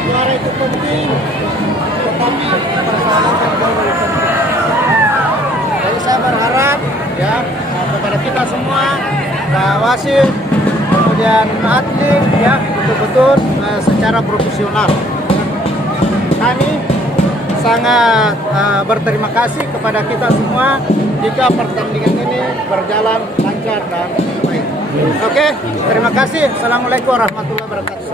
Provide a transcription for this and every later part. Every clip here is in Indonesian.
Suara itu penting, tetapi persoalan yang jauh lebih penting. Jadi saya berharap ya kepada kita semua, Pak Wasit, kemudian atlet ya betul-betul secara profesional. Kami sangat berterima kasih kepada kita semua jika pertandingan ini berjalan lancar dan baik. Oke, terima kasih. Assalamualaikum warahmatullahi wabarakatuh.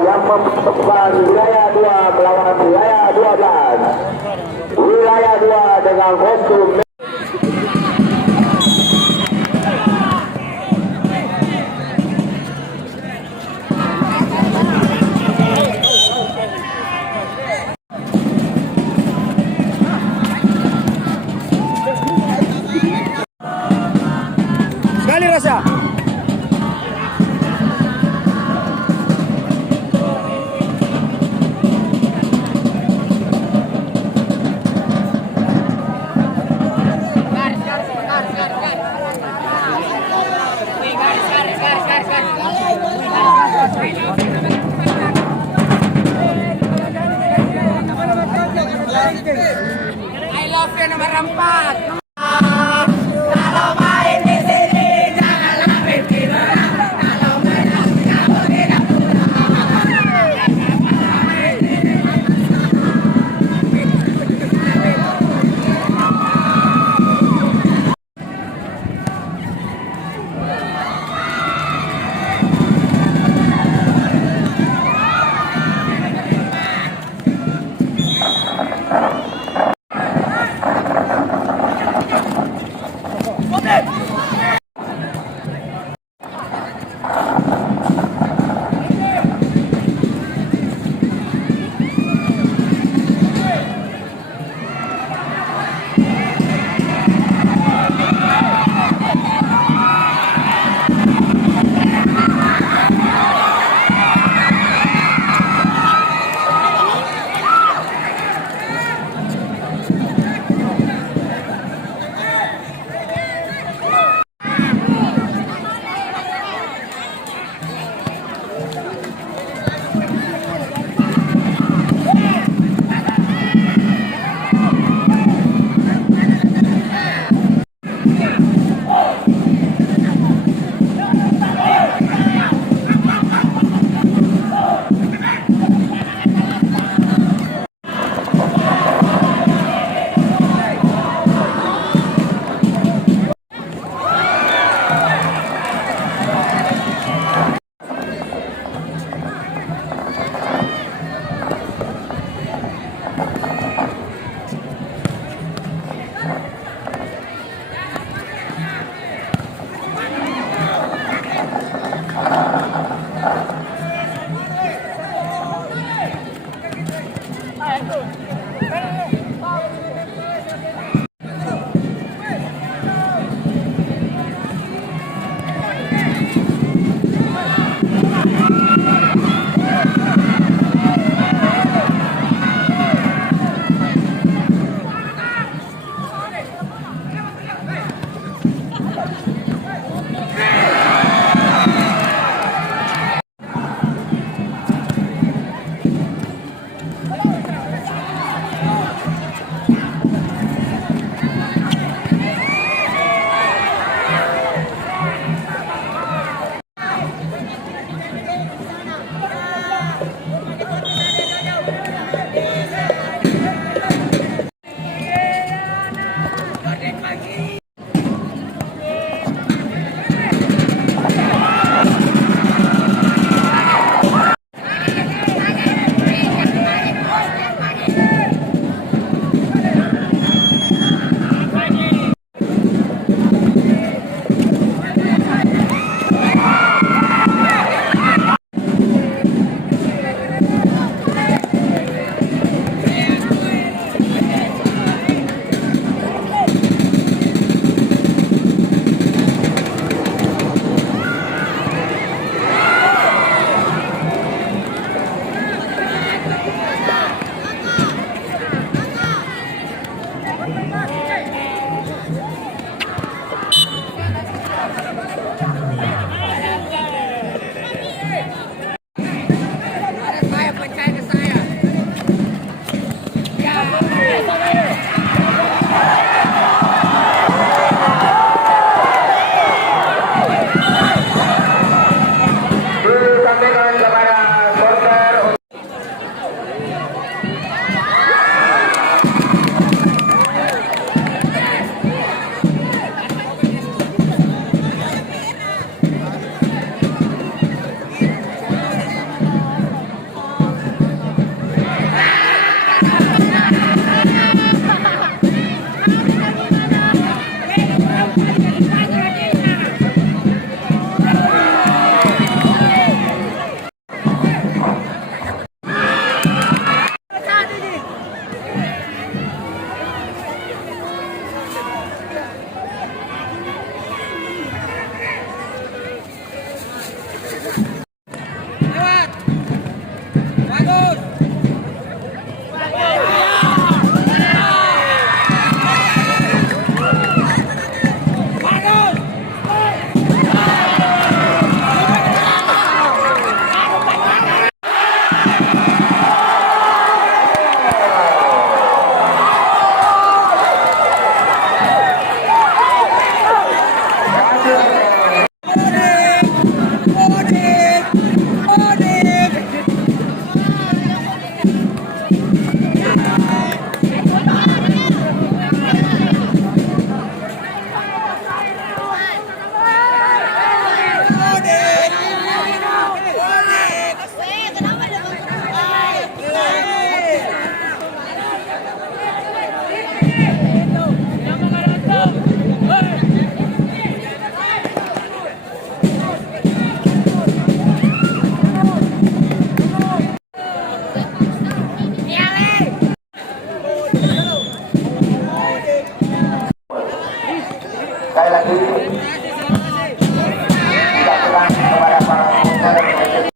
Yang mempertemukan wilayah 2 melawan wilayah 12. Wilayah 2 dengan kostum Sekali rasa. I love you nomor 4. Sekali lagi tidak kurang kepada para penonton.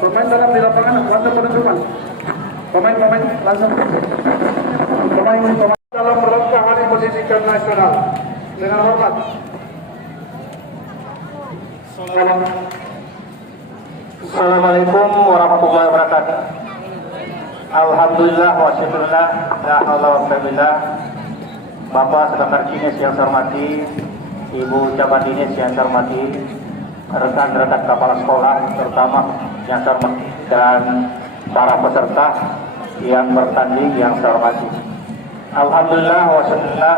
Pemain dalam di lapangan, langsung penentuan. Pemain langsung. Pemain dalam rangka Hari Pendidikan Nasional. Dengan hormat. Assalamualaikum warahmatullahi wabarakatuh. Alhamdulillah wa syukurillah, la haula wa quwwata illa billah. Bapak Sekretariat Dinas yang saya hormati, Ibu Jabat Dinas yang saya hormati, rekan-rekan kepala sekolah terutama yang saya hormati, dan para peserta yang bertanding yang saya hormati. Alhamdulillah wa syukurillah,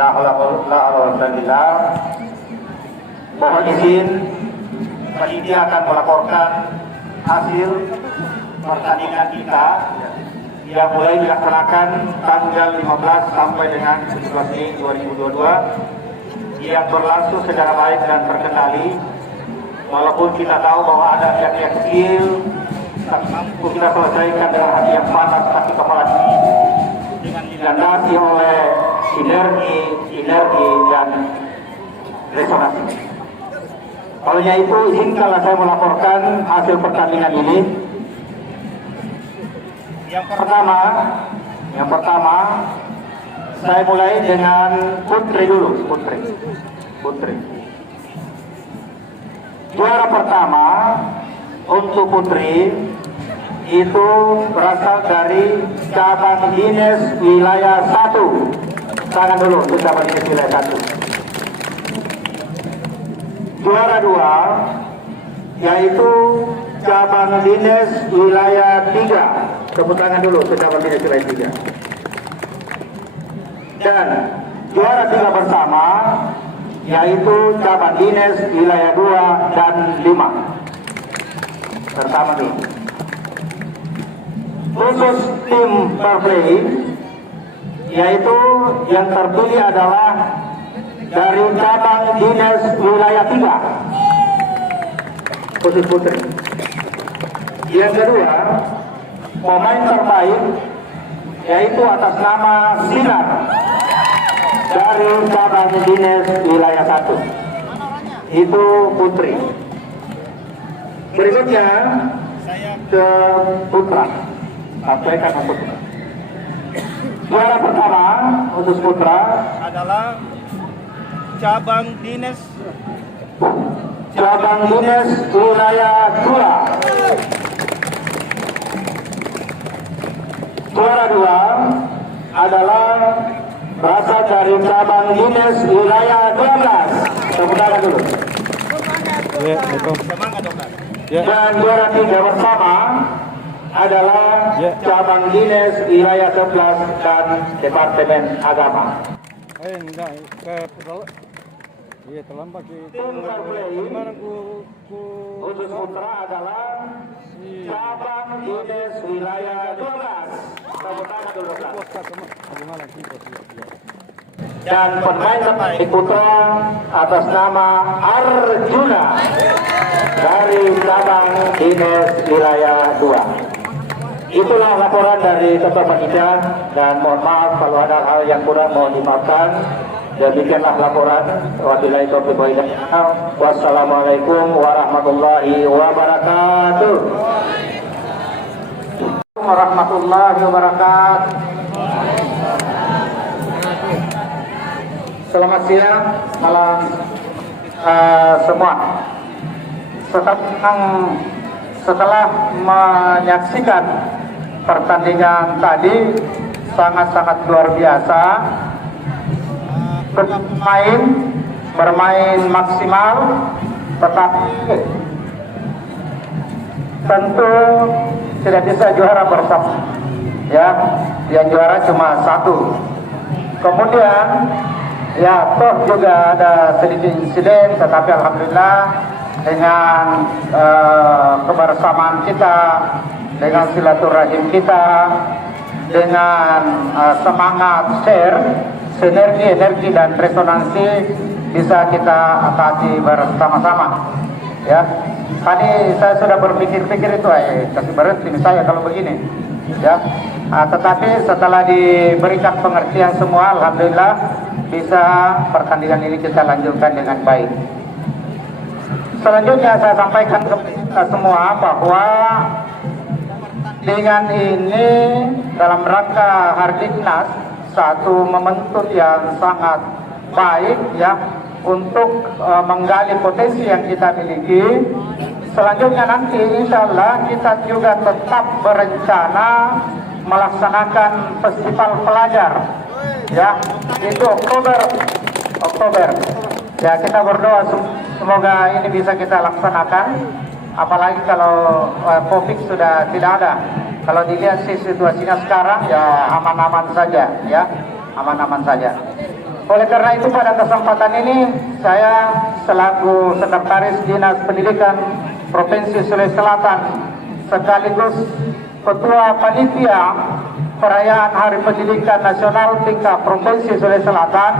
la haula wa quwwata illa billah. Mohon izin, panitia akan melaporkan hasil pertandingan kita yang mulai dilaksanakan tanggal 15 sampai dengan 17 Mei 2022 yang berlangsung secara baik dan terkendali walaupun kita tahu bahwa ada yang kecil, mampu kita selesaikan dengan hati yang panas, tapi kepala dilandasi oleh sinergi dan resonansi. Olehnya itu, izinkanlah saya melaporkan hasil pertandingan ini. Yang pertama, saya mulai dengan Putri dulu. Putri. Juara pertama untuk Putri itu berasal dari cabang dinas wilayah 1. Tangan dulu untuk cabang dinas wilayah 1. Juara 2 yaitu cabang dinas wilayah 3. Tepuk tangan dulu untuk cabang dinas wilayah 3. Dan juara 3 bersama yaitu cabang dinas wilayah 2 dan 5. Pertama dulu. Khusus tim Fairplay yaitu yang terpilih adalah dari cabang dinas wilayah 3 khusus Putri. Yang kedua, pemain terbaik yaitu atas nama Sinar dari cabang dinas wilayah 1 itu Putri. Berikutnya ke Putra. Sampaikan ke Putra. Juara pertama untuk Putra adalah cabang dinas wilayah 2. Juara 2 adalah berasal dari cabang dinas wilayah 12. Tepuk tangan dulu. semangat dokter. Dan juara 3 bersama adalah cabang dinas wilayah 11 dan Departemen Agama. Enggak, iya terlambat Tim Fairplay khusus Putra adalah cabang dinas wilayah 12. Tepuk tangan dulu, Kak. Dan pemain terbaik Putra atas nama Arjuna dari cabang dinas wilayah 2. Itulah laporan dari Ketua Panitia, dan mohon maaf kalau ada hal yang kurang mohon dimaafkan. Demikianlah laporan. Wabillahi taufiq wal hidayah. Wassalamualaikum warahmatullahi wabarakatuh. Warahmatullahi wabarakatuh. Selamat siang, malam semua. Setelah menyaksikan pertandingan tadi sangat-sangat luar biasa, bermain maksimal, tetapi tentu tidak bisa juara bersama. Ya, yang juara cuma 1. Kemudian ya toh juga ada sedikit insiden, tetapi alhamdulillah dengan kebersamaan kita, dengan silaturahim kita, dengan semangat share, sinergi, energi dan resonansi bisa kita atasi bersama-sama. Ya, tadi saya sudah berpikir-pikir itu, kasih berhenti saya kalau begini. Ya, tetapi setelah diberikan pengertian semua, alhamdulillah bisa pertandingan ini kita lanjutkan dengan baik. Selanjutnya saya sampaikan ke kita semua bahwa dengan ini dalam rangka Hardiknas, satu momentum yang sangat baik ya untuk menggali potensi yang kita miliki. Selanjutnya nanti insya Allah kita juga tetap berencana melaksanakan festival pelajar ya, itu Oktober. Ya, kita berdoa semoga ini bisa kita laksanakan, apalagi kalau COVID sudah tidak ada. Kalau dilihat sih situasinya sekarang ya aman-aman saja ya, aman-aman saja. Oleh karena itu pada kesempatan ini saya selaku Sekretaris Dinas Pendidikan Provinsi Sulawesi Selatan sekaligus Ketua Panitia Perayaan Hari Pendidikan Nasional tingkat Provinsi Sulawesi Selatan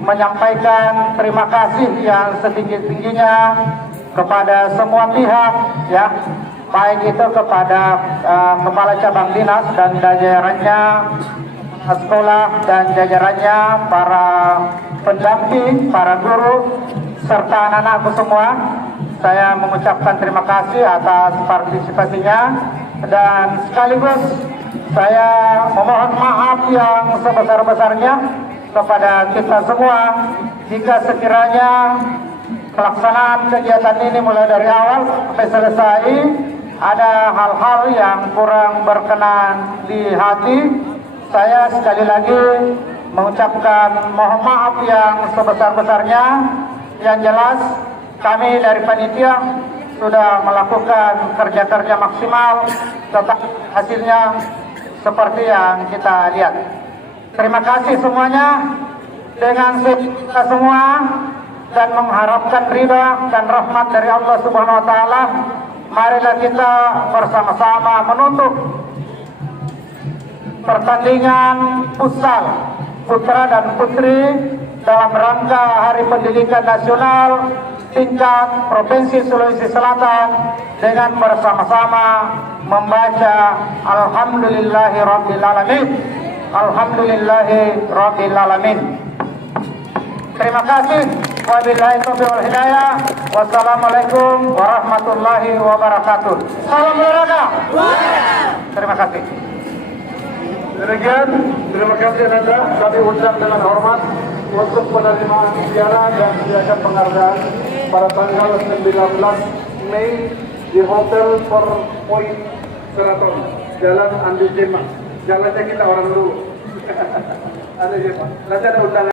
menyampaikan terima kasih yang setinggi-tingginya kepada semua pihak, ya, baik itu kepada kepala cabang dinas dan jajarannya, sekolah dan jajarannya, para pendamping, para guru, serta anak-anakku semua. Saya mengucapkan terima kasih atas partisipasinya dan sekaligus saya memohon maaf yang sebesar-besarnya kepada kita semua jika sekiranya pelaksanaan kegiatan ini mulai dari awal sampai selesai ada hal-hal yang kurang berkenan di hati. Saya sekali lagi mengucapkan mohon maaf yang sebesar-besarnya. Yang jelas kami dari panitia sudah melakukan kerja-kerja maksimal, tetap hasilnya seperti yang kita lihat. Terima kasih semuanya. Dengan kita semua dan mengharapkan ridha dan rahmat dari Allah Subhanahu wa taala, marilah kita bersama-sama menutup pertandingan futsal putra dan putri dalam rangka Hari Pendidikan Nasional tingkat Provinsi Sulawesi Selatan dengan bersama-sama membaca Alhamdulillahirabbil alamin. Alhamdulillahirabbil alamin. Terima kasih. Wabillahi taufiq wal hidayah. Wassalamualaikum warahmatullahi wabarakatuh. Salam olahraga. Terima kasih. Demikian, terima kasih Anda. Kami undang dengan hormat untuk penerimaan piala dan piagam penghargaan pada tanggal 19 Mei di Hotel 4 Point Sheraton, Jalan Andi Jema. Jalannya kita orang dulu. Andi Jema. Nanti ada undangan.